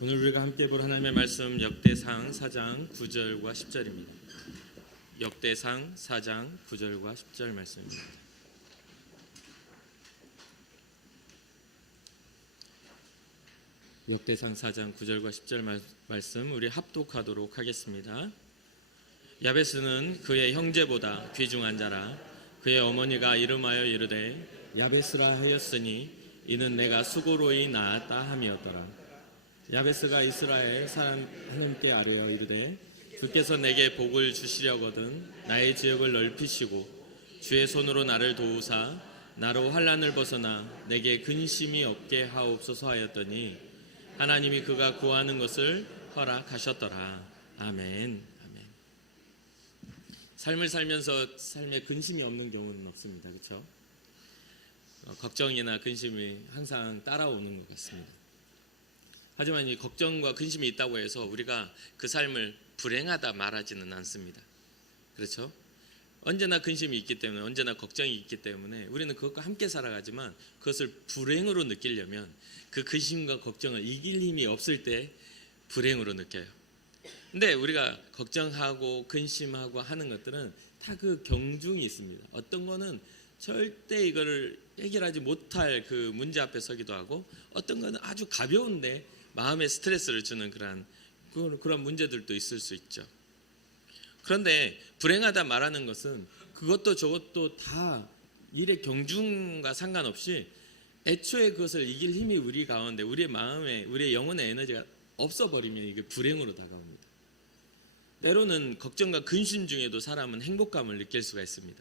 오늘 우리가 함께 볼 하나님의 말씀 역대상 4장 9절과 10절입니다. 역대상 4장 9절과 10절 말씀입니다. 역대상 4장 9절과 10절 말씀 우리 합독하도록 하겠습니다. 야베스는 그의 형제보다 귀중한 자라. 그의 어머니가 이름하여 이르되 야베스라 하였으니 이는 내가 수고로이 낳았다 함이었더라. 야베스가 이스라엘 사람 하나님께 아뢰어 이르되 주께서 내게 복을 주시려거든 나의 지역을 넓히시고 주의 손으로 나를 도우사 나로 환난을 벗어나 내게 근심이 없게 하옵소서 하였더니 하나님이 그가 구하는 것을 허락하셨더라. 아멘. 아멘. 삶을 살면서 삶에 근심이 없는 경우는 없습니다. 그렇죠? 걱정이나 근심이 항상 따라오는 것 같습니다. 하지만 이 걱정과 근심이 있다고 해서 우리가 그 삶을 불행하다 말하지는 않습니다. 그렇죠? 언제나 근심이 있기 때문에, 언제나 걱정이 있기 때문에 우리는 그것과 함께 살아가지만 그것을 불행으로 느끼려면 그 근심과 걱정을 이길 힘이 없을 때 불행으로 느껴요. 근데 우리가 걱정하고 근심하고 하는 것들은 다 그 경중이 있습니다. 어떤 거는 절대 이거를 해결하지 못할 그 문제 앞에 서기도 하고, 어떤 거는 아주 가벼운데 마음에 스트레스를 주는 그런 문제들도 있을 수 있죠. 그런데 불행하다 말하는 것은 그것도 저것도 다 일의 경중과 상관없이 애초에 그것을 이길 힘이 우리 가운데, 우리의 마음에, 우리의 영혼의 에너지가 없어버리면 이게 불행으로 다가옵니다. 때로는 걱정과 근심 중에도 사람은 행복감을 느낄 수가 있습니다.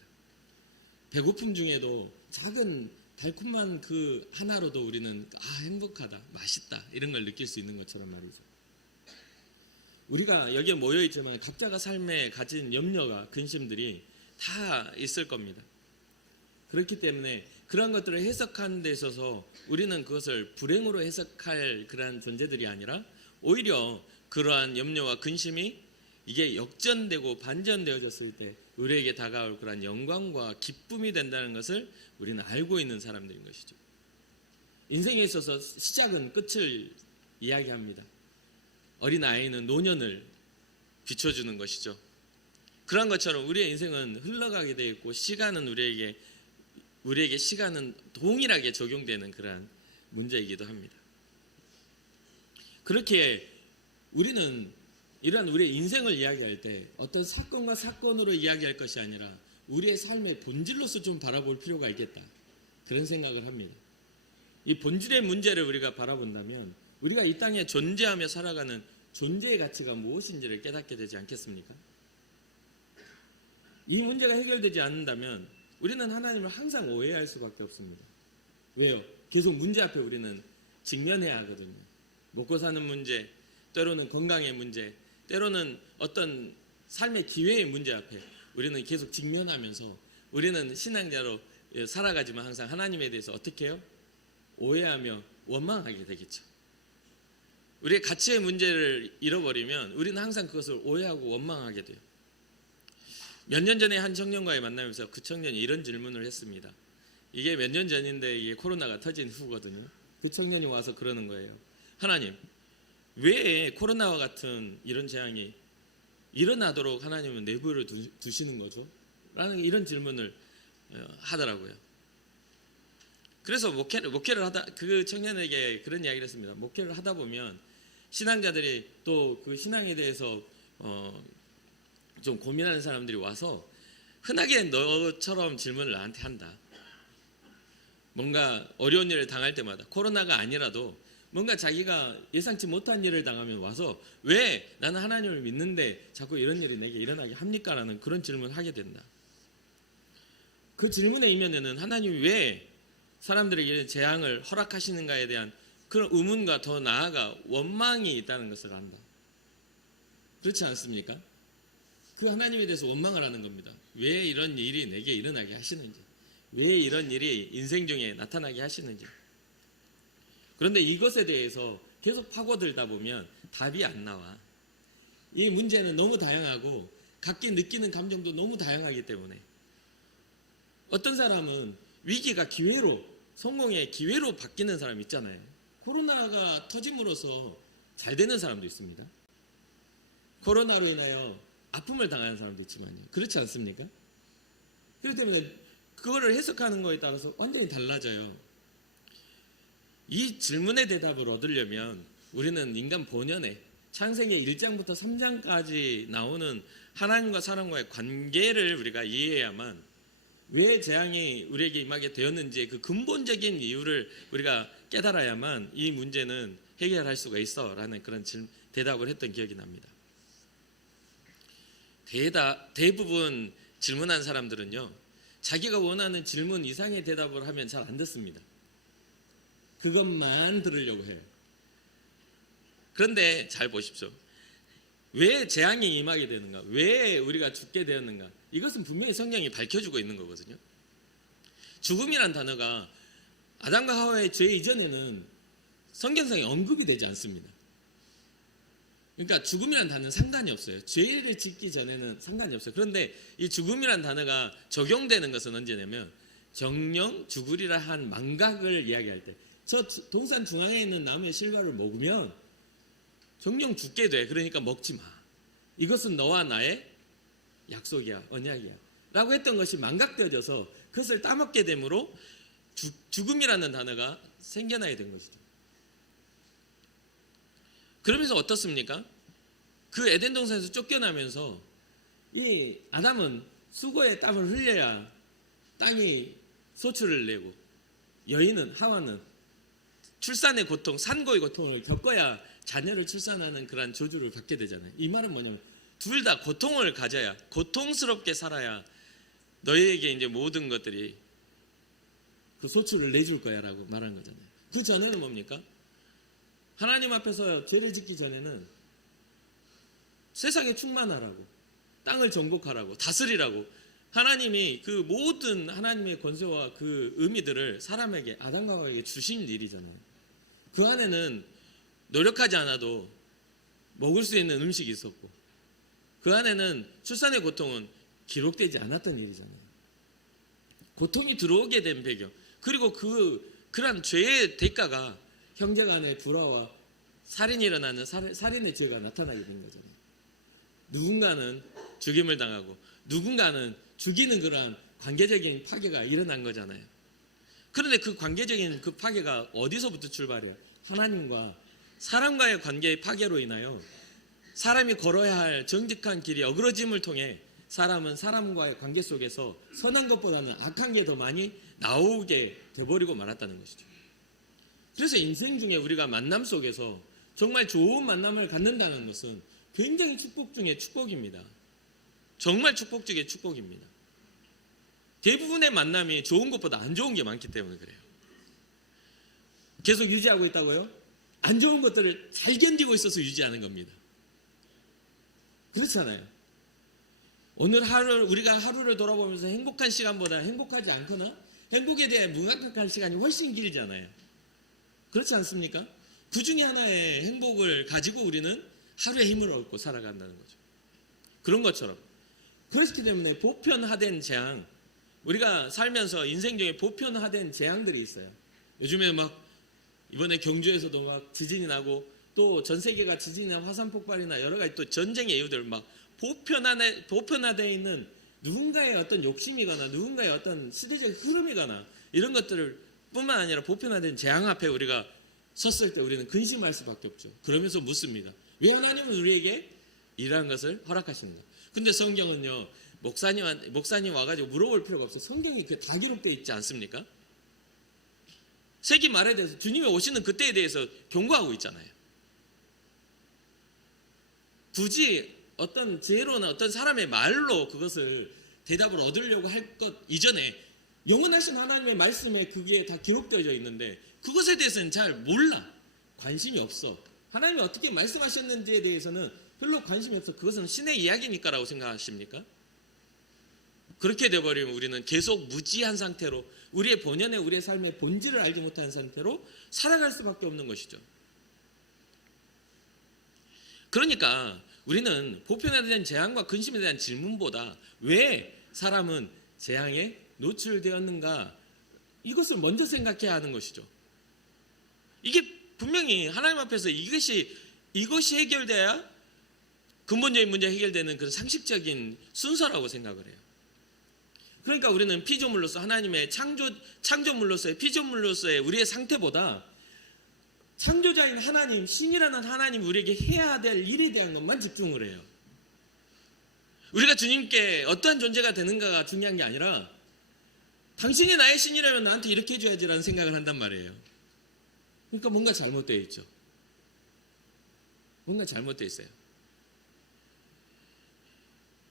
배고픔 중에도 작은 달콤한 그 하나로도 우리는 행복하다, 맛있다 이런 걸 느낄 수 있는 것처럼 말이죠. 우리가 여기에 모여있지만 각자가 삶에 가진 염려가, 근심들이 다 있을 겁니다. 그렇기 때문에 그러한 것들을 해석하는 데 있어서 우리는 그것을 불행으로 해석할 그러한 존재들이 아니라 오히려 그러한 염려와 근심이 이게 역전되고 반전되어졌을 때 우리에게 다가올 그러한 영광과 기쁨이 된다는 것을 우리는 알고 있는 사람들인 것이죠. 인생에 있어서 시작은 끝을 이야기합니다. 어린아이는 노년을 비춰주는 것이죠. 그런 것처럼 우리의 인생은 흘러가게 되어 있고, 시간은 우리에게 시간은 동일하게 적용되는 그러한 문제이기도 합니다. 그렇게 우리는 이러한 우리의 인생을 이야기할 때 어떤 사건과 사건으로 이야기할 것이 아니라 우리의 삶의 본질로서 좀 바라볼 필요가 있겠다, 그런 생각을 합니다. 이 본질의 문제를 우리가 바라본다면 우리가 이 땅에 존재하며 살아가는 존재의 가치가 무엇인지를 깨닫게 되지 않겠습니까? 이 문제가 해결되지 않는다면 우리는 하나님을 항상 오해할 수밖에 없습니다. 왜요? 계속 문제 앞에 우리는 직면해야 하거든요. 먹고 사는 문제, 때로는 건강의 문제, 때로는 어떤 삶의 기회의 문제 앞에 우리는 계속 직면하면서 우리는 신앙자로 살아가지만 항상 하나님에 대해서 어떻게 해요? 오해하며 원망하게 되겠죠. 우리의 가치의 문제를 잃어버리면 우리는 항상 그것을 오해하고 원망하게 돼요. 몇 년 전에 한 청년과의 만나면서 그 청년이 이런 질문을 했습니다. 이게 몇 년 전인데 이게 코로나가 터진 후거든요. 그 청년이 와서 그러는 거예요. 하나님, 왜 코로나와 같은 이런 재앙이 일어나도록 하나님은 내버려 두시는 거죠? 라는 이런 질문을 하더라고요. 그래서 목회를 하다 그 청년에게 그런 이야기를 했습니다. 목회를 하다 보면 신앙자들이 또 그 신앙에 대해서 좀 고민하는 사람들이 와서 흔하게 너처럼 질문을 나한테 한다. 뭔가 어려운 일을 당할 때마다, 코로나가 아니라도 뭔가 자기가 예상치 못한 일을 당하면 와서 왜 나는 하나님을 믿는데 자꾸 이런 일이 내게 일어나게 합니까? 라는 그런 질문을 하게 된다. 그 질문의 이면에는 하나님이 왜 사람들에게 재앙을 허락하시는가에 대한 그런 의문과 더 나아가 원망이 있다는 것을 안다. 그렇지 않습니까? 그 하나님에 대해서 원망을 하는 겁니다. 왜 이런 일이 내게 일어나게 하시는지, 왜 이런 일이 인생 중에 나타나게 하시는지. 그런데 이것에 대해서 계속 파고들다 보면 답이 안 나와. 이 문제는 너무 다양하고 각기 느끼는 감정도 너무 다양하기 때문에 어떤 사람은 위기가 기회로, 성공의 기회로 바뀌는 사람 있잖아요. 코로나가 터짐으로써 잘 되는 사람도 있습니다. 코로나로 인하여 아픔을 당하는 사람도 있지만요. 그렇지 않습니까? 그렇기 때문에 그거를 해석하는 거에 따라서 완전히 달라져요. 이 질문의 대답을 얻으려면 우리는 인간 본연의 창세기 1장부터 3장까지 나오는 하나님과 사람과의 관계를 우리가 이해해야만 왜 재앙이 우리에게 임하게 되었는지 그 근본적인 이유를 우리가 깨달아야만 이 문제는 해결할 수가 있어라는 그런 대답을 했던 기억이 납니다. 대부분 질문한 사람들은요, 자기가 원하는 질문 이상의 대답을 하면 잘 안 듣습니다. 그것만 들으려고 해요. 그런데 잘 보십시오. 왜 재앙이 임하게 되는가? 왜 우리가 죽게 되었는가? 이것은 분명히 성경이 밝혀주고 있는 거거든요. 죽음이란 단어가 아담과 하와의 죄 이전에는 성경상에 언급이 되지 않습니다. 그러니까 죽음이란 단어는 상관이 없어요. 죄를 짓기 전에는 상관이 없어요. 그런데 이 죽음이란 단어가 적용되는 것은 언제냐면 정령 죽으리라 한 망각을 이야기할 때, 저 동산 중앙에 있는 나무의 실과를 먹으면 정령 죽게 돼. 그러니까 먹지 마. 이것은 너와 나의 약속이야, 언약이야 라고 했던 것이 망각되어져서 그것을 따먹게 되므로 죽음이라는 단어가 생겨나게 된 것이죠. 그러면서 어떻습니까? 그 에덴 동산에서 쫓겨나면서 이 아담은 수고의 땀을 흘려야 땅이 소출을 내고, 여인은 하와는 출산의 고통, 산고의 고통을 겪어야 자녀를 출산하는 그런 저주를 받게 되잖아요. 이 말은 뭐냐면 둘 다 고통을 가져야, 고통스럽게 살아야 너희에게 이제 모든 것들이 그 소출을 내줄 거야 라고 말하는 거잖아요. 그 전에는 뭡니까? 하나님 앞에서 죄를 짓기 전에는 세상에 충만하라고, 땅을 정복하라고, 다스리라고 하나님이 그 모든 하나님의 권세와 그 의미들을 사람에게, 아담과 하와에게 주신 일이잖아요. 그 안에는 노력하지 않아도 먹을 수 있는 음식이 있었고, 그 안에는 출산의 고통은 기록되지 않았던 일이잖아요. 고통이 들어오게 된 배경, 그리고 그러한 죄의 대가가 형제간의 불화와 살인이 일어나는 살인의 죄가 나타나게 된 거잖아요. 누군가는 죽임을 당하고 누군가는 죽이는 그러한 관계적인 파괴가 일어난 거잖아요. 그런데 그 관계적인 그 파괴가 어디서부터 출발해요? 하나님과 사람과의 관계의 파괴로 인하여 사람이 걸어야 할 정직한 길이 어그러짐을 통해 사람은 사람과의 관계 속에서 선한 것보다는 악한 게 더 많이 나오게 돼버리고 말았다는 것이죠. 그래서 인생 중에 우리가 만남 속에서 정말 좋은 만남을 갖는다는 것은 굉장히 축복 중에 축복입니다. 정말 축복 중에 축복입니다. 대부분의 만남이 좋은 것보다 안 좋은 게 많기 때문에 그래요. 계속 유지하고 있다고요? 안 좋은 것들을 잘 견디고 있어서 유지하는 겁니다. 그렇잖아요. 오늘 우리가 하루를 돌아보면서 행복한 시간보다 행복하지 않거나 행복에 대해 무감각한 시간이 훨씬 길잖아요. 그렇지 않습니까? 그 중에 하나의 행복을 가지고 우리는 하루의 힘을 얻고 살아간다는 거죠. 그런 것처럼 그렇기 때문에 보편화된 재앙, 우리가 살면서 인생 중에 보편화된 재앙들이 있어요. 요즘에 막 이번에 경주에서도 막 지진이 나고 또 전 세계가 지진이나 화산 폭발이나 여러 가지 또 전쟁의 이유들 막 보편화되어 있는 누군가의 어떤 욕심이거나 누군가의 어떤 시대적 흐름이거나 이런 것들을 뿐만 아니라 보편화된 재앙 앞에 우리가 섰을 때 우리는 근심할 수밖에 없죠. 그러면서 묻습니다. 왜 하나님은 우리에게 이러한 것을 허락하시는가? 근데 성경은요, 목사님 와가지고 물어볼 필요가 없어. 성경이 다 기록되어 있지 않습니까? 세기 말에 대해서 주님이 오시는 그때에 대해서 경고하고 있잖아요. 굳이 어떤 제로나 어떤 사람의 말로 그것을 대답을 얻으려고 할 것 이전에 영원하신 하나님의 말씀에 그게 다 기록되어져 있는데 그것에 대해서는 잘 몰라. 관심이 없어. 하나님이 어떻게 말씀하셨는지에 대해서는 별로 관심이 없어. 그것은 신의 이야기니까라고 생각하십니까? 그렇게 되어버리면 우리는 계속 무지한 상태로 우리의 본연의 우리의 삶의 본질을 알지 못하는 상태로 살아갈 수밖에 없는 것이죠. 그러니까 우리는 보편화된 재앙과 근심에 대한 질문보다 왜 사람은 재앙에 노출되었는가, 이것을 먼저 생각해야 하는 것이죠. 이게 분명히 하나님 앞에서 이것이 이것이 해결돼야 근본적인 문제 해결되는 그런 상식적인 순서라고 생각을 해요. 그러니까 우리는 피조물로서 하나님의 창조물로서의 피조물로서의 우리의 상태보다 창조자인 하나님, 신이라는 하나님 우리에게 해야 될 일에 대한 것만 집중을 해요. 우리가 주님께 어떠한 존재가 되는가가 중요한 게 아니라 당신이 나의 신이라면 나한테 이렇게 해줘야지라는 생각을 한단 말이에요. 그러니까 뭔가 잘못되어 있죠. 뭔가 잘못되어 있어요.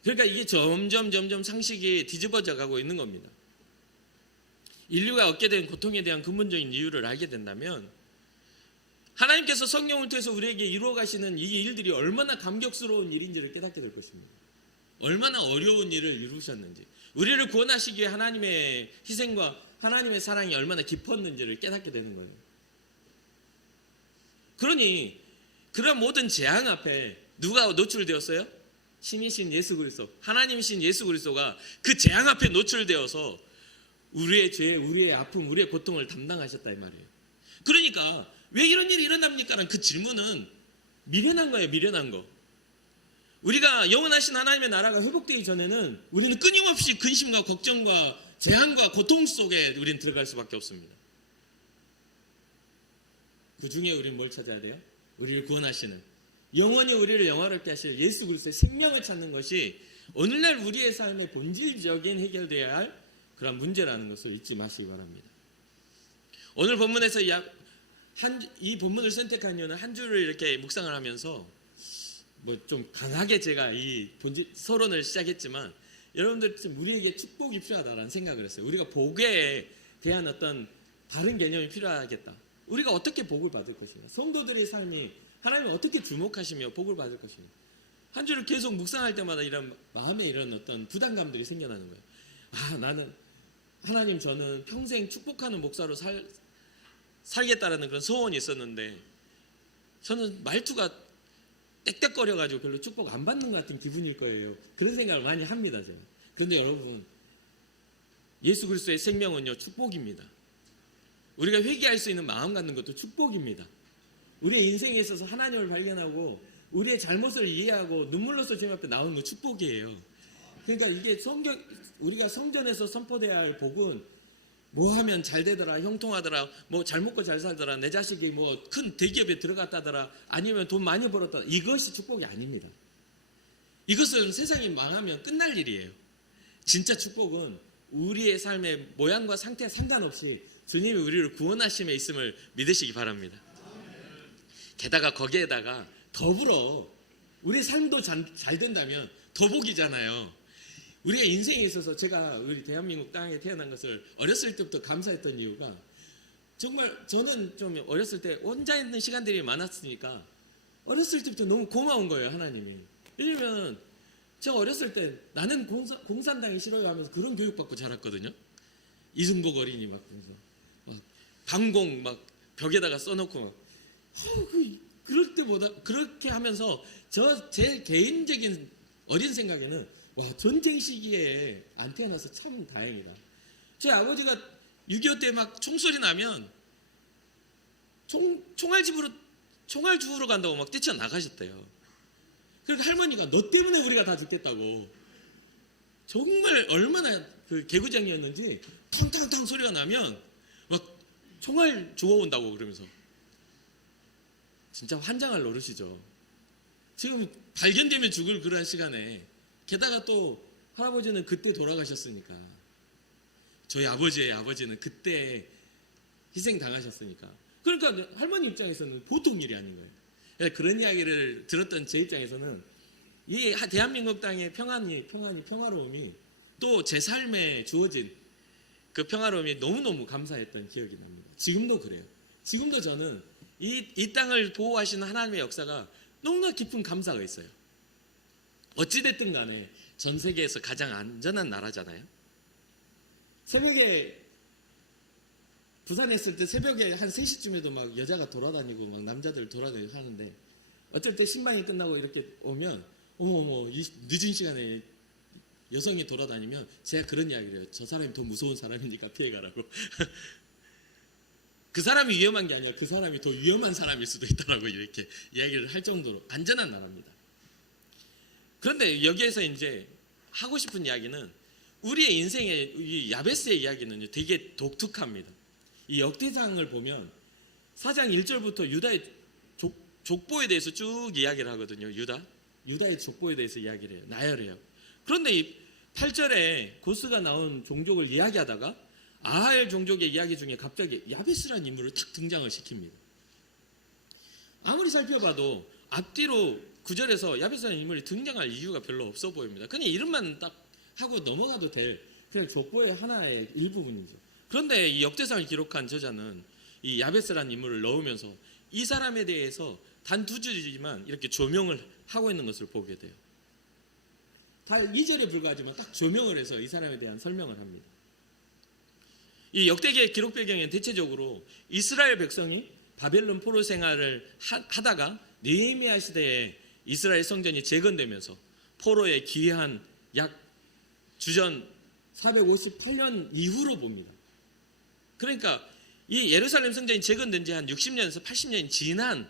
그러니까 이게 점점 상식이 뒤집어져 가고 있는 겁니다. 인류가 얻게 된 고통에 대한 근본적인 이유를 알게 된다면 하나님께서 성령을 통해서 우리에게 이루어 가시는 이 일들이 얼마나 감격스러운 일인지를 깨닫게 될 것입니다. 얼마나 어려운 일을 이루셨는지, 우리를 구원하시기 위해 하나님의 희생과 하나님의 사랑이 얼마나 깊었는지를 깨닫게 되는 거예요. 그러니 그런 모든 재앙 앞에 누가 노출되었어요? 신이신 예수 그리스도, 하나님이신 예수 그리스도가 그 재앙 앞에 노출되어서 우리의 죄, 우리의 아픔, 우리의 고통을 담당하셨다 이 말이에요. 그러니까 왜 이런 일이 일어납니까? 라는 그 질문은 미련한 거예요. 미련한 거. 우리가 영원하신 하나님의 나라가 회복되기 전에는 우리는 끊임없이 근심과 걱정과 재앙과 고통 속에 우리는 들어갈 수밖에 없습니다. 그 중에 우리는 뭘 찾아야 돼요? 우리를 구원하시는, 영원히 우리를 영화롭게 하실 예수 그리스도의 생명을 찾는 것이 오늘날 우리의 삶의 본질적인 해결되어야 할 그런 문제라는 것을 잊지 마시기 바랍니다. 오늘 본문에서 이 본문을 선택한 이유는 한 주를 이렇게 묵상을 하면서 뭐 좀 강하게 제가 이 본질 서론을 시작했지만 여러분들 우리에게 축복이 필요하다라는 생각을 했어요. 우리가 복에 대한 어떤 다른 개념이 필요하겠다. 우리가 어떻게 복을 받을 것인가? 성도들의 삶이 하나님이 어떻게 주목하시며 복을 받을 것인가? 한 주를 계속 묵상할 때마다 이런 마음에 이런 어떤 부담감들이 생겨나는 거예요. 나는 하나님, 저는 평생 축복하는 목사로 살겠다라는 그런 소원이 있었는데 저는 말투가 떽떽거려가지고 별로 축복 안 받는 것 같은 기분일 거예요. 그런 생각을 많이 합니다, 제가. 그런데 여러분, 예수 그리스도의 생명은요, 축복입니다. 우리가 회개할 수 있는 마음 갖는 것도 축복입니다. 우리의 인생에 있어서 하나님을 발견하고 우리의 잘못을 이해하고 눈물로서 주님 앞에 나오는 거 축복이에요. 그러니까 이게 우리가 성전에서 선포돼야 할 복은 뭐 하면 잘 되더라, 형통하더라, 뭐 잘 먹고 잘 살더라, 내 자식이 뭐 큰 대기업에 들어갔다더라, 아니면 돈 많이 벌었다, 이것이 축복이 아닙니다. 이것은 세상이 망하면 끝날 일이에요. 진짜 축복은 우리의 삶의 모양과 상태에 상관없이 주님이 우리를 구원하심에 있음을 믿으시기 바랍니다. 게다가 거기에다가 더불어 우리 삶도 잘 된다면 더 복이잖아요. 우리가 인생에 있어서 제가 우리 대한민국 땅에 태어난 것을 어렸을 때부터 감사했던 이유가 정말 저는 좀 어렸을 때 혼자 있는 시간들이 많았으니까 어렸을 때부터 너무 고마운 거예요, 하나님이. 왜냐면 제가 어렸을 때 나는 공산당이 싫어요 하면서 그런 교육받고 자랐거든요. 이승복 어린이 막 방공 막 벽에다가 써놓고 막 그럴 때보다 그렇게 하면서 제 개인적인 어린 생각에는 전쟁 시기에 안 태어나서 참 다행이다. 제 아버지가 6.25 때 막 총소리 나면 총알 주우러 간다고 막 뛰쳐나가셨대요. 그러니까 할머니가 너 때문에 우리가 다 죽겠다고. 정말 얼마나 그 개구장이었는지 탕탕탕 소리가 나면 막 총알 주워온다고 그러면서 진짜 환장할 노릇이죠. 지금 발견되면 죽을 그런 시간에 게다가 또 할아버지는 그때 돌아가셨으니까, 저희 아버지의 아버지는 그때 희생당하셨으니까, 그러니까 할머니 입장에서는 보통 일이 아닌 거예요. 그런 이야기를 들었던 제 입장에서는 이 대한민국 땅의 평화로움이 또 제 삶에 주어진 그 평화로움이 너무너무 감사했던 기억이 납니다. 지금도 그래요. 지금도 저는 이 땅을 보호하시는 하나님의 역사가 너무나 깊은 감사가 있어요. 어찌됐든 간에 전 세계에서 가장 안전한 나라잖아요. 새벽에 부산에 있을 때 새벽에 한 3시쯤에도 막 여자가 돌아다니고 막 남자들 돌아다니고 하는데 어쩔 때 신방이 끝나고 이렇게 오면 어머 이 늦은 시간에 여성이 돌아다니면 제가 그런 이야기를 해요. 저 사람이 더 무서운 사람이니까 피해가라고. 그 사람이 위험한 게 아니라 그 사람이 더 위험한 사람일 수도 있다라고 이렇게 이야기를 할 정도로 안전한 나라입니다. 그런데 여기에서 이제 하고 싶은 이야기는 우리의 인생의 이 야베스의 이야기는 되게 독특합니다. 이 역대상을 보면 4장 1절부터 유다의 족보에 대해서 쭉 이야기를 하거든요. 유다의 족보에 대해서 이야기를 해요. 나열해요. 그런데 이 8절에 고스가 나온 종족을 이야기하다가 아할 종족의 이야기 중에 갑자기 야베스라는 인물을 탁 등장을 시킵니다. 아무리 살펴봐도 앞뒤로 9절에서 야베스라는 인물이 등장할 이유가 별로 없어 보입니다. 그냥 이름만 딱 하고 넘어가도 될 그냥 족보의 하나의 일부분이죠. 그런데 이 역대상을 기록한 저자는 이 야베스라는 인물을 넣으면서 이 사람에 대해서 단 2줄이지만 이렇게 조명을 하고 있는 것을 보게 돼요. 단 2절에 불과하지만 딱 조명을 해서 이 사람에 대한 설명을 합니다. 이 역대기의 기록 배경은 대체적으로 이스라엘 백성이 바벨론 포로 생활을 하다가 느헤미야 시대에 이스라엘 성전이 재건되면서 포로에 귀환한 약 주전 458년 이후로 봅니다. 그러니까 이 예루살렘 성전이 재건된 지 한 60년에서 80년이 지난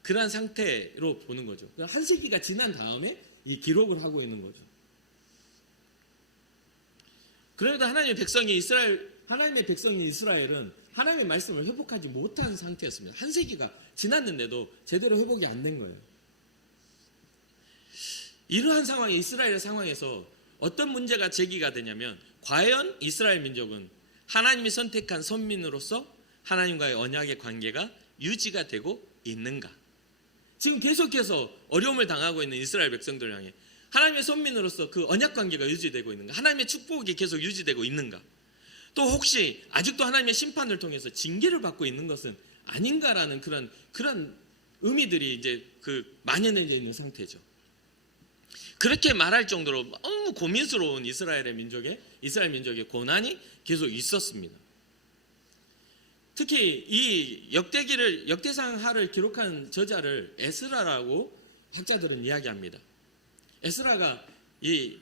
그런 상태로 보는 거죠. 한 세기가 지난 다음에 이 기록을 하고 있는 거죠. 그런데 하나님의 백성인 이스라엘은 하나님의 말씀을 회복하지 못한 상태였습니다. 한 세기가 지났는데도 제대로 회복이 안 된 거예요. 이러한 상황에 이스라엘의 상황에서 어떤 문제가 제기가 되냐면 과연 이스라엘 민족은 하나님이 선택한 선민으로서 하나님과의 언약의 관계가 유지가 되고 있는가? 지금 계속해서 어려움을 당하고 있는 이스라엘 백성들을 향해 하나님의 선민으로서 그 언약 관계가 유지되고 있는가? 하나님의 축복이 계속 유지되고 있는가? 또 혹시 아직도 하나님의 심판을 통해서 징계를 받고 있는 것은 아닌가라는 그런 의미들이 이제 만연해져 있는 상태죠. 그렇게 말할 정도로 너무 고민스러운 이스라엘 민족의 고난이 계속 있었습니다. 특히 이 역대상하를 기록한 저자를 에스라라고 학자들은 이야기합니다. 에스라가 이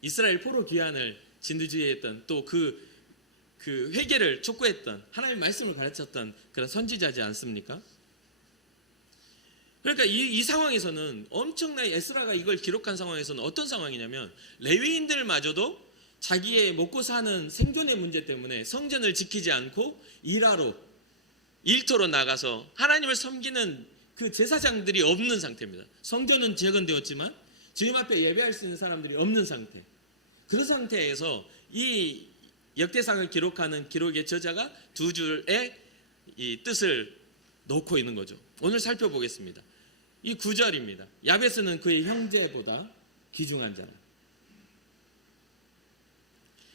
이스라엘 포로 귀환을 진두지휘했던 또 그 회개를 촉구했던 하나님의 말씀을 가르쳤던 그런 선지자지 않습니까? 그러니까 이 상황에서는 엄청나게 에스라가 이걸 기록한 상황에서는 어떤 상황이냐면 레위인들마저도 자기의 먹고 사는 생존의 문제 때문에 성전을 지키지 않고 일터로 나가서 하나님을 섬기는 그 제사장들이 없는 상태입니다. 성전은 재건되었지만 주님 앞에 예배할 수 있는 사람들이 없는 상태. 그런 상태에서 이 역대상을 기록하는 기록의 저자가 2줄의 이 뜻을 놓고 있는 거죠. 오늘 살펴보겠습니다. 이 9절입니다. 야베스는 그의 형제보다 귀중한 자라.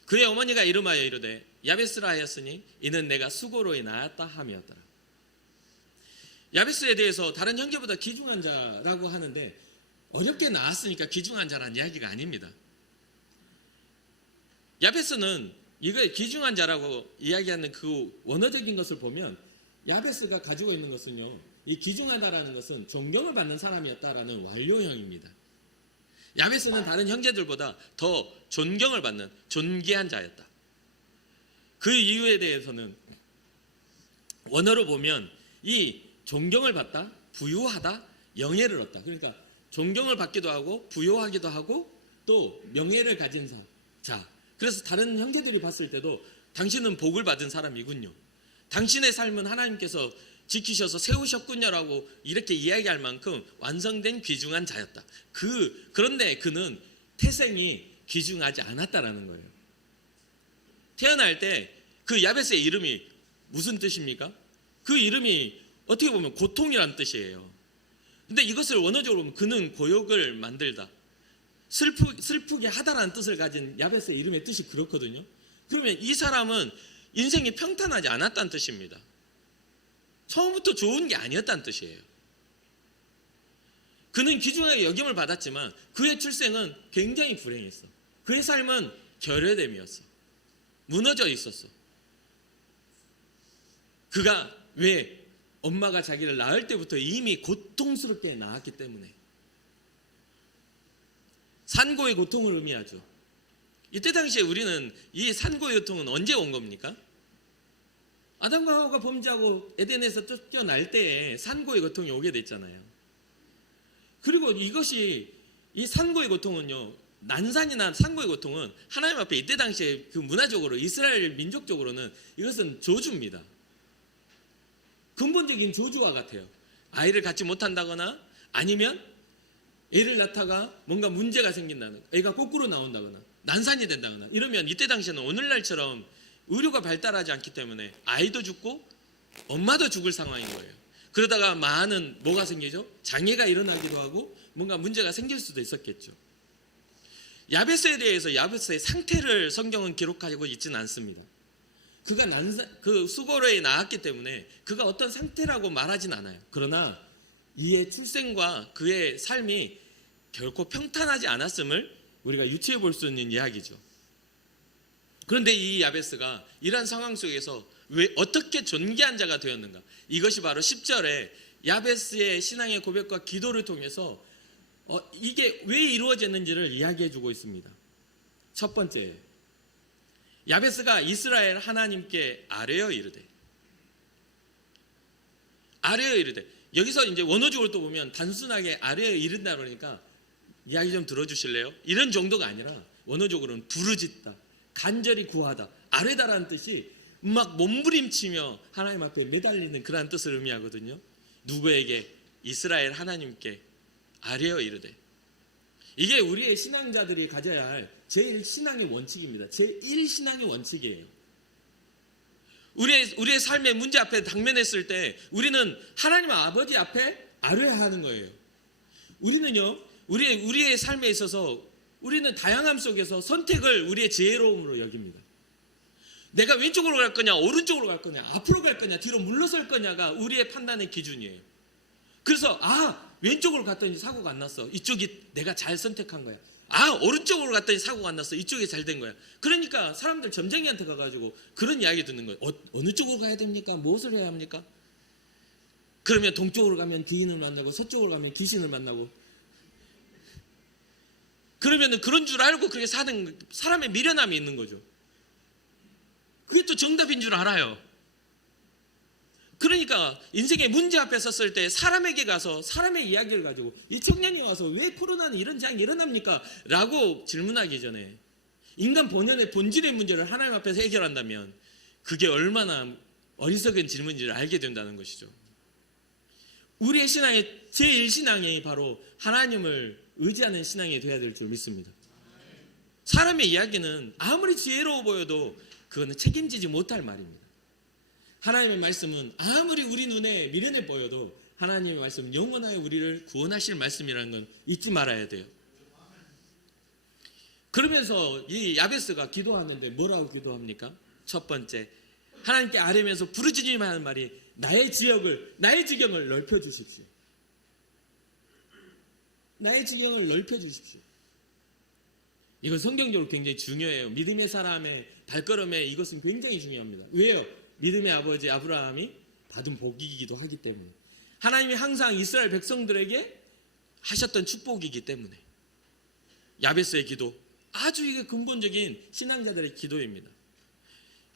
그의 어머니가 이름하여 이르되 야베스라 하였으니 이는 내가 수고로 인하였다 함이었더라. 야베스에 대해서 다른 형제보다 귀중한 자라고 하는데 어렵게 낳았으니까 귀중한 자라는 이야기가 아닙니다. 야베스는 이거 귀중한 자라고 이야기하는 그 원어적인 것을 보면 야베스가 가지고 있는 것은요, 이 귀중하다라는 것은 존경을 받는 사람이었다라는 완료형입니다. 야베스는 다른 형제들보다 더 존경을 받는 존귀한 자였다. 그 이유에 대해서는 원어로 보면 이 존경을 받다, 부유하다, 영예를 얻다. 그러니까 존경을 받기도 하고 부유하기도 하고 또 명예를 가진 자. 그래서 다른 형제들이 봤을 때도 당신은 복을 받은 사람이군요. 당신의 삶은 하나님께서 지키셔서 세우셨군요라고 이렇게 이야기할 만큼 완성된 귀중한 자였다. 그런데 그는 태생이 귀중하지 않았다라는 거예요. 태어날 때 그 야베스의 이름이 무슨 뜻입니까? 그 이름이 어떻게 보면 고통이란 뜻이에요. 근데 이것을 원어적으로 보면 그는 고역을 만들다, 슬프게 하다라는 뜻을 가진 야베스의 이름의 뜻이 그렇거든요. 그러면 이 사람은 인생이 평탄하지 않았다는 뜻입니다. 처음부터 좋은 게 아니었다는 뜻이에요. 그는 귀중하게 여김을 받았지만 그의 출생은 굉장히 불행했어. 그의 삶은 결여됨이었어. 무너져 있었어. 그가 왜? 엄마가 자기를 낳을 때부터 이미 고통스럽게 낳았기 때문에. 산고의 고통을 의미하죠. 이때 당시에 우리는 이 산고의 고통은 언제 온 겁니까? 아담과 하와가 범죄하고 에덴에서 쫓겨날 때에 산고의 고통이 오게 됐잖아요. 그리고 이것이 이 산고의 고통은요, 난산이나 산고의 고통은 하나님 앞에 이때 당시에 그 문화적으로 이스라엘 민족적으로는 이것은 저주입니다. 근본적인 저주와 같아요. 아이를 갖지 못한다거나 아니면 애를 낳다가 뭔가 문제가 생긴다거나 애가 거꾸로 나온다거나 난산이 된다거나 이러면 이때 당시에는 오늘날처럼 의료가 발달하지 않기 때문에 아이도 죽고 엄마도 죽을 상황인 거예요. 그러다가 많은 뭐가 생기죠? 장애가 일어나기도 하고 뭔가 문제가 생길 수도 있었겠죠. 야베스에 대해서 야베스의 상태를 성경은 기록하고 있지는 않습니다. 그가 그 수고로에 나왔기 때문에 그가 어떤 상태라고 말하진 않아요. 그러나 이의 출생과 그의 삶이 결코 평탄하지 않았음을 우리가 유추해 볼 수 있는 이야기죠. 그런데 이 야베스가 이러한 상황 속에서 왜 어떻게 존귀한 자가 되었는가? 이것이 바로 10절에 야베스의 신앙의 고백과 기도를 통해서 이게 왜 이루어졌는지를 이야기해 주고 있습니다. 첫 번째, 야베스가 이스라엘 하나님께 아뢰어 이르되. 아뢰어 이르되. 여기서 이제 원어적으로 또 보면 단순하게 아뢰어 이른다 그러니까 이야기 좀 들어주실래요? 이런 정도가 아니라 원어적으로는 부르짖다, 간절히 구하다, 아뢰다라는 뜻이 막 몸부림치며 하나님 앞에 매달리는 그러한 뜻을 의미하거든요. 누구에게? 이스라엘 하나님께 아뢰어 이르되. 이게 우리의 신앙자들이 가져야 할 제일 신앙의 원칙입니다. 제일 신앙의 원칙이에요. 우리의 삶의 문제 앞에 당면했을 때 우리는 하나님 아버지 앞에 아뢰야 하는 거예요. 우리는요, 우리의 삶에 있어서 우리는 다양함 속에서 선택을 우리의 지혜로움으로 여깁니다. 내가 왼쪽으로 갈 거냐, 오른쪽으로 갈 거냐, 앞으로 갈 거냐, 뒤로 물러설 거냐가 우리의 판단의 기준이에요. 그래서 왼쪽으로 갔더니 사고가 안 났어. 이쪽이 내가 잘 선택한 거야. 오른쪽으로 갔더니 사고가 안 났어. 이쪽이 잘 된 거야. 그러니까 사람들 점쟁이한테 가가지고 그런 이야기 듣는 거예요. 어느 쪽으로 가야 됩니까? 무엇을 해야 합니까? 그러면 동쪽으로 가면 귀인을 만나고 서쪽으로 가면 귀신을 만나고, 그러면 그런 줄 알고 그렇게 사는 사람의 미련함이 있는 거죠. 그게 또 정답인 줄 알아요. 그러니까 인생의 문제 앞에 섰을 때 사람에게 가서 사람의 이야기를 가지고 이 청년이 와서 왜 코로나는 이런 재앙이 일어납니까? 라고 질문하기 전에 인간 본연의 본질의 문제를 하나님 앞에서 해결한다면 그게 얼마나 어리석은 질문인지를 알게 된다는 것이죠. 우리의 신앙의 제일 신앙이 바로 하나님을 의지하는 신앙이 되어야 될 줄 믿습니다. 사람의 이야기는 아무리 지혜로워 보여도 그거는 책임지지 못할 말입니다. 하나님의 말씀은 아무리 우리 눈에 미련해 보여도 하나님의 말씀은 영원하게 우리를 구원하실 말씀이라는 건 잊지 말아야 돼요. 그러면서 이 야베스가 기도하는데 뭐라고 기도합니까? 첫 번째, 하나님께 아뢰면서 부르짖으며 하는 말이 나의 지경을 넓혀주십시오. 나의 지경을 넓혀주십시오. 이건 성경적으로 굉장히 중요해요. 믿음의 사람의 발걸음에 이것은 굉장히 중요합니다. 왜요? 믿음의 아버지 아브라함이 받은 복이기도 하기 때문에, 하나님이 항상 이스라엘 백성들에게 하셨던 축복이기 때문에. 야베스의 기도, 아주 이게 근본적인 신앙자들의 기도입니다.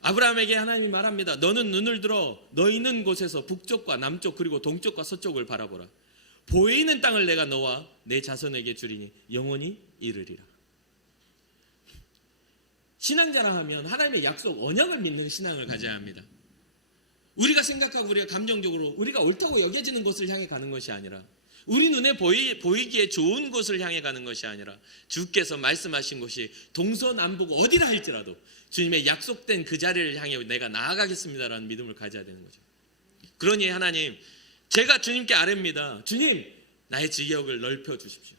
아브라함에게 하나님이 말합니다. 너는 눈을 들어 너 있는 곳에서 북쪽과 남쪽 그리고 동쪽과 서쪽을 바라보라. 보이는 땅을 내가 너와 내 자손에게 주리니 영원히 이르리라. 신앙자라 하면 하나님의 약속, 언약을 믿는 신앙을 가져야 합니다. 우리가 생각하고 우리가 감정적으로 우리가 옳다고 여겨지는 곳을 향해 가는 것이 아니라, 우리 눈에 보이기에 좋은 곳을 향해 가는 것이 아니라, 주께서 말씀하신 곳이 동서남북 어디라 할지라도 주님의 약속된 그 자리를 향해 내가 나아가겠습니다라는 믿음을 가져야 되는 거죠. 그러니 하나님, 제가 주님께 아뢰입니다. 주님, 나의 지경을 넓혀 주십시오.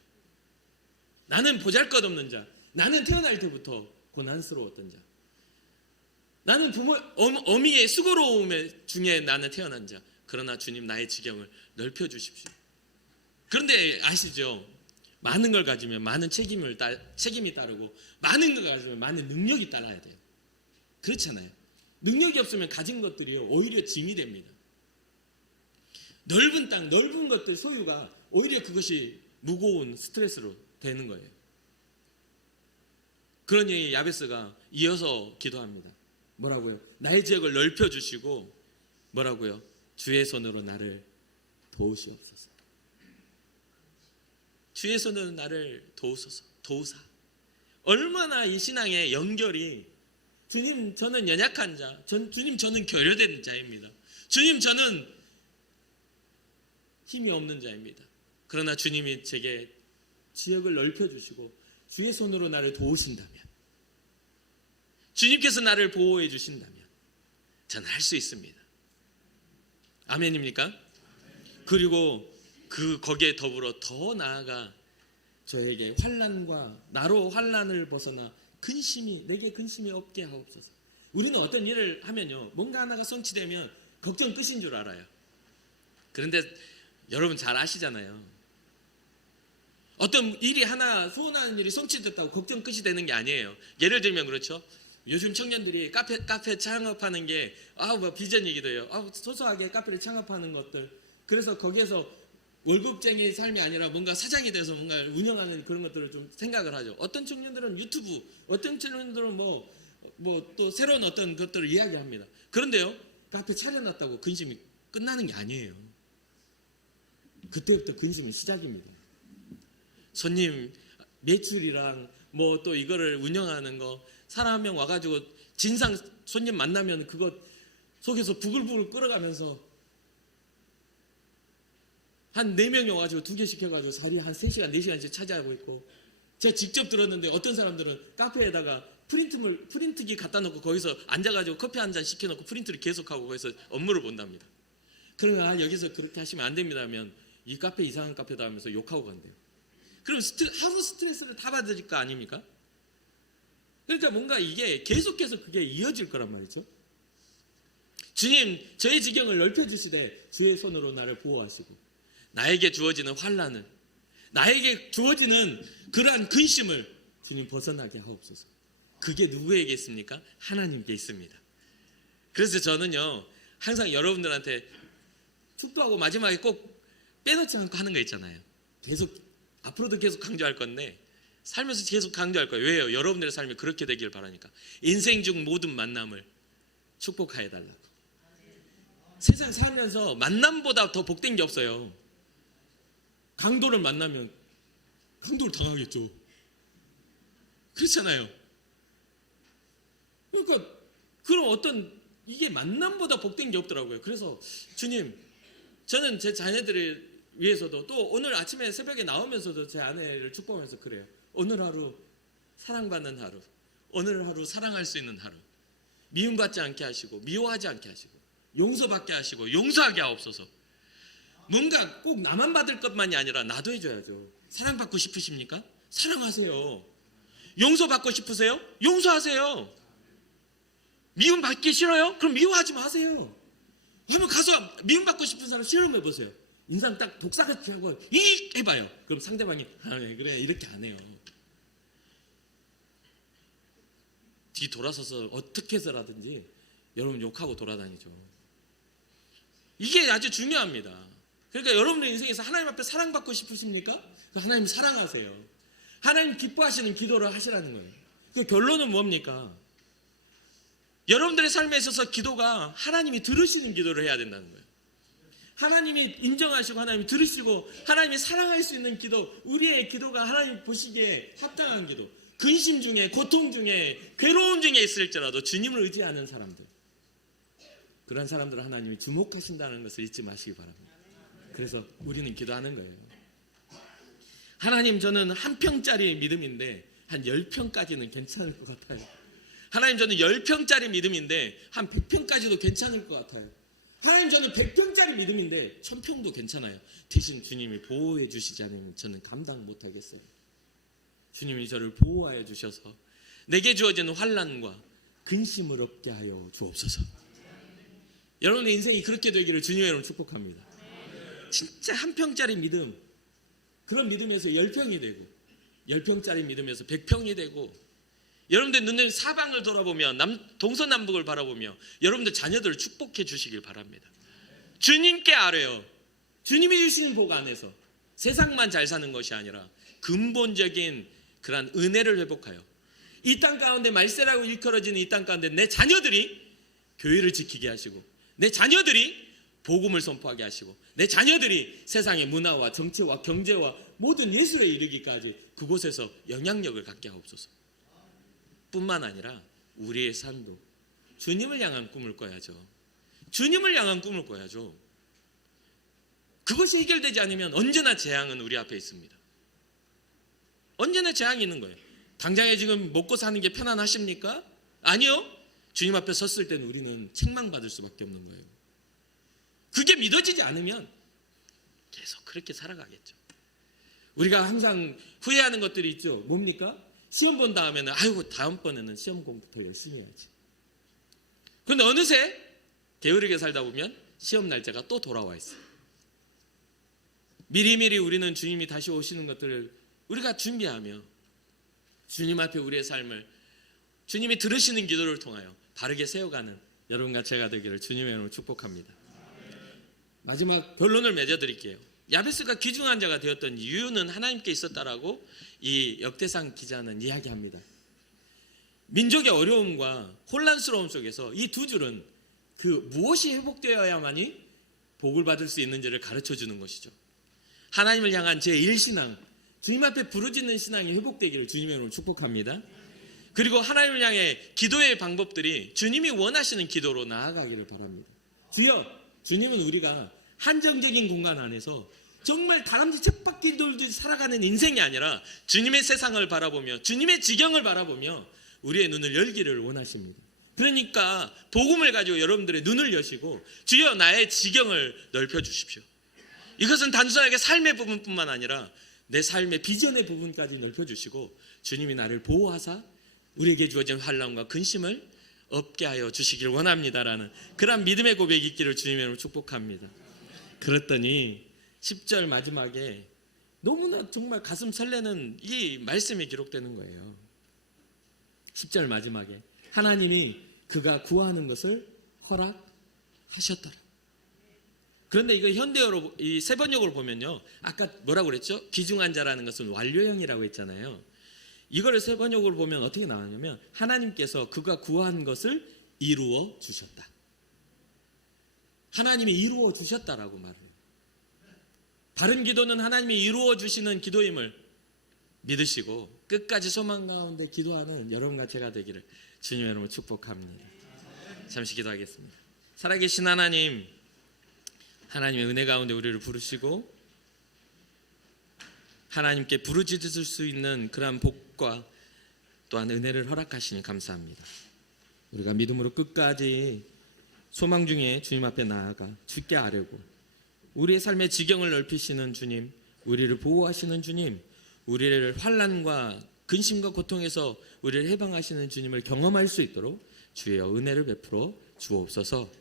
나는 보잘것없는 자, 나는 태어날 때부터 고난스러웠던 자, 나는 어미의 수고로움 중에 나는 태어난 자, 그러나 주님 나의 지경을 넓혀 주십시오. 그런데 아시죠? 많은 걸 가지면 많은 책임이 따르고, 많은 걸 가지면 많은 능력이 따라야 돼요. 그렇잖아요. 능력이 없으면 가진 것들이 오히려 짐이 됩니다. 넓은 땅, 넓은 것들 소유가 오히려 그것이 무거운 스트레스로 되는 거예요. 그러니 야베스가 이어서 기도합니다. 뭐라고요? 나의 지역을 넓혀 주시고 뭐라고요? 주의 손으로 나를 도우시옵소서. 주의 손으로 나를 도우소서. 도우사. 얼마나 이 신앙의 연결이 주님 저는 연약한 자, 주님 저는 결여된 자입니다. 주님 저는 힘이 없는 자입니다. 그러나 주님이 제게 지역을 넓혀주시고 주의 손으로 나를 도우신다면, 주님께서 나를 보호해 주신다면 저는 할 수 있습니다. 아멘입니까? 그리고 거기에 더불어 더 나아가 저에게 환난과 나로 환난을 벗어나 내게 근심이 없게 하옵소서. 우리는 어떤 일을 하면요, 뭔가 하나가 성취되면 걱정 끝인 줄 알아요. 그런데 여러분 잘 아시잖아요. 어떤 일이 하나 소원하는 일이 성취됐다고 걱정 끝이 되는 게 아니에요. 예를 들면 그렇죠. 요즘 청년들이 카페 창업하는 게 뭐 비전이기도 해요. 소소하게 카페를 창업하는 것들. 그래서 거기에서 월급쟁이 삶이 아니라 뭔가 사장이 돼서 뭔가 운영하는 그런 것들을 좀 생각을 하죠. 어떤 청년들은 유튜브, 어떤 청년들은 뭐 또 새로운 어떤 것들을 이야기합니다. 그런데요, 카페 차려놨다고 근심이 끝나는 게 아니에요. 그때부터 근심이 시작입니다. 손님 매출이랑 뭐 또 이거를 운영하는 거, 사람 한 명 와가지고 진상 손님 만나면 그거 속에서 부글부글 끓어가면서 한 4명이 와가지고 2개 시켜가지고 자리 한 3시간, 4시간씩 차지하고 있고, 제가 직접 들었는데 어떤 사람들은 카페에다가 프린트기 갖다 놓고 거기서 앉아가지고 커피 한 잔 시켜놓고 프린트를 계속하고 거기서 업무를 본답니다. 그러나 여기서 그렇게 하시면 안 됩니다 하면 이 카페 이상한 카페다 하면서 욕하고 간대요. 그럼 하루 스트레스를 다 받을 거 아닙니까? 그러니까 뭔가 이게 계속해서 그게 이어질 거란 말이죠. 주님 저의 지경을 넓혀주시되 주의 손으로 나를 보호하시고 나에게 주어지는 환난을, 나에게 주어지는 그러한 근심을 주님 벗어나게 하옵소서. 그게 누구에게 있습니까? 하나님께 있습니다. 그래서 저는요 항상 여러분들한테 축도하고 마지막에 꼭 빼놓지 않고 하는 거 있잖아요. 계속 앞으로도 계속 강조할 건데 살면서 계속 강조할 거예요. 왜요? 여러분들의 삶이 그렇게 되길 바라니까. 인생 중 모든 만남을 축복하여 달라고. 세상 살면서 만남보다 더 복된 게 없어요. 강도를 만나면 강도를 당하겠죠. 그렇잖아요. 그러니까 그럼 어떤 이게 만남보다 복된 게 없더라고요. 그래서 주님, 저는 제 자녀들을 위해서도 또 오늘 아침에 새벽에 나오면서도 제 아내를 축복하면서 그래요. 오늘 하루 사랑받는 하루, 오늘 하루 사랑할 수 있는 하루, 미움받지 않게 하시고 미워하지 않게 하시고 용서받게 하시고 용서하게 하옵소서. 뭔가 꼭 나만 받을 것만이 아니라 나도 해줘야죠. 사랑받고 싶으십니까? 사랑하세요. 용서받고 싶으세요? 용서하세요. 미움받기 싫어요? 그럼 미워하지 마세요. 한번 가서 미움받고 싶은 사람 실험해보세요. 인상 딱 독사같이 하고 이 해봐요. 그럼 상대방이 네, 그래 이렇게 안 해요. 뒤 돌아서서 어떻게 해서라든지 여러분 욕하고 돌아다니죠. 이게 아주 중요합니다. 그러니까 여러분의 인생에서 하나님 앞에 사랑받고 싶으십니까? 하나님 사랑하세요. 하나님 기뻐하시는 기도를 하시라는 거예요. 그 결론은 뭡니까? 여러분들의 삶에 있어서 기도가 하나님이 들으시는 기도를 해야 된다는 거예요. 하나님이 인정하시고 하나님이 들으시고 하나님이 사랑할 수 있는 기도, 우리의 기도가 하나님 보시기에 합당한 기도, 근심 중에 고통 중에 괴로움 중에 있을지라도 주님을 의지하는 사람들, 그런 사람들을 하나님이 주목하신다는 것을 잊지 마시기 바랍니다. 그래서 우리는 기도하는 거예요. 하나님 저는 한 평짜리 믿음인데 한 10평까지는 괜찮을 것 같아요. 하나님 저는 10평짜리 믿음인데 한 100평까지도 괜찮을 것 같아요. 하나님 저는 100평짜리 믿음인데 1000평도 괜찮아요. 대신 주님이 보호해 주시지 않으면 저는 감당 못하겠어요. 주님이 저를 보호하여 주셔서 내게 주어지는 환난과 근심을 없게 하여 주옵소서. 여러분의 인생이 그렇게 되기를 주님의 이름으로 축복합니다. 진짜 한 평짜리 믿음, 그런 믿음에서 10평이 되고 10평짜리 믿음에서 100평이 되고, 여러분들 눈을 사방을 돌아보며 동서남북을 바라보며 여러분들 자녀들을 축복해 주시길 바랍니다. 주님께 아뢰어 주님이 주시는 복 안에서 세상만 잘 사는 것이 아니라 근본적인 그러한 은혜를 회복하여 이 땅 가운데 말세라고 일컬어지는 이 땅 가운데 내 자녀들이 교회를 지키게 하시고, 내 자녀들이 복음을 선포하게 하시고, 내 자녀들이 세상의 문화와 정치와 경제와 모든 예술에 이르기까지 그곳에서 영향력을 갖게 하옵소서. 뿐만 아니라 우리의 삶도 주님을 향한 꿈을 꿔야죠. 주님을 향한 꿈을 꿔야죠. 그것이 해결되지 않으면 언제나 재앙은 우리 앞에 있습니다. 언제나 재앙이 있는 거예요. 당장에 지금 먹고 사는 게 편안하십니까? 아니요. 주님 앞에 섰을 때는 우리는 책망받을 수밖에 없는 거예요. 그게 믿어지지 않으면 계속 그렇게 살아가겠죠. 우리가 항상 후회하는 것들이 있죠. 뭡니까? 시험 본 다음에는 아이고 다음번에는 시험 공부 더 열심히 해야지. 그런데 어느새 게으르게 살다 보면 시험 날짜가 또 돌아와 있어요. 미리미리 우리는 주님이 다시 오시는 것들을 우리가 준비하며 주님 앞에 우리의 삶을 주님이 들으시는 기도를 통하여 바르게 세워가는 여러분과 제가 되기를 주님의 이름으로 축복합니다. 마지막 결론을 맺어드릴게요. 야베스가 귀중한 자가 되었던 이유는 하나님께 있었다라고 이 역대상 기자는 이야기합니다. 민족의 어려움과 혼란스러움 속에서 이 두 줄은 그 무엇이 회복되어야만이 복을 받을 수 있는지를 가르쳐주는 것이죠. 하나님을 향한 제1신앙, 주님 앞에 부르짖는 신앙이 회복되기를 주님의 이름으로 축복합니다. 그리고 하나님을 향해 기도의 방법들이 주님이 원하시는 기도로 나아가기를 바랍니다. 주여, 주님은 우리가 한정적인 공간 안에서 정말 다람쥐 쳇바퀴 돌듯 살아가는 인생이 아니라 주님의 세상을 바라보며 주님의 지경을 바라보며 우리의 눈을 열기를 원하십니다. 그러니까 복음을 가지고 여러분들의 눈을 여시고 주여 나의 지경을 넓혀주십시오. 이것은 단순하게 삶의 부분뿐만 아니라 내 삶의 비전의 부분까지 넓혀주시고 주님이 나를 보호하사 우리에게 주어진 환난과 근심을 없게 하여 주시길 원합니다라는 그런 믿음의 고백이 있기를 주님의 이름으로 축복합니다. 그랬더니 10절 마지막에 너무나 정말 가슴 설레는 이 말씀이 기록되는 거예요. 10절 마지막에 하나님이 그가 구하는 것을 허락하셨더라. 그런데 이거 현대어로 이 세번역으로 보면요, 아까 뭐라고 그랬죠? 귀중한 자라는 것은 완료형이라고 했잖아요. 이거를 세번역으로 보면 어떻게 나왔냐면 하나님께서 그가 구한 것을 이루어 주셨다. 하나님이 이루어 주셨다라고 말해요. 바른 기도는 하나님이 이루어 주시는 기도임을 믿으시고 끝까지 소망 가운데 기도하는 여러분과 제가 되기를 주님의 이름으로 축복합니다. 잠시 기도하겠습니다. 살아계신 하나님, 하나님의 은혜 가운데 우리를 부르시고 하나님께 부르짖을 수 있는 그러한 복과 또한 은혜를 허락하시니 감사합니다. 우리가 믿음으로 끝까지 소망 중에 주님 앞에 나아가 주께 아뢰고 우리의 삶의 지경을 넓히시는 주님, 우리를 보호하시는 주님, 우리를 환난과 근심과 고통에서 우리를 해방하시는 주님을 경험할 수 있도록 주의 은혜를 베풀어 주옵소서.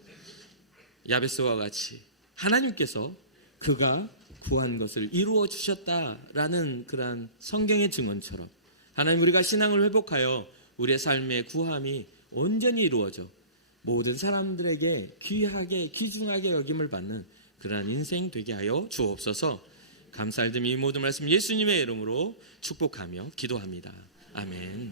야베스와 같이 하나님께서 그가 구한 것을 이루어 주셨다라는 그러한 성경의 증언처럼 하나님, 우리가 신앙을 회복하여 우리의 삶의 구함이 온전히 이루어져 모든 사람들에게 귀하게 귀중하게 여김을 받는 그러한 인생 되게 하여 주옵소서. 감사드리며 이 모든 말씀 예수님의 이름으로 축복하며 기도합니다. 아멘.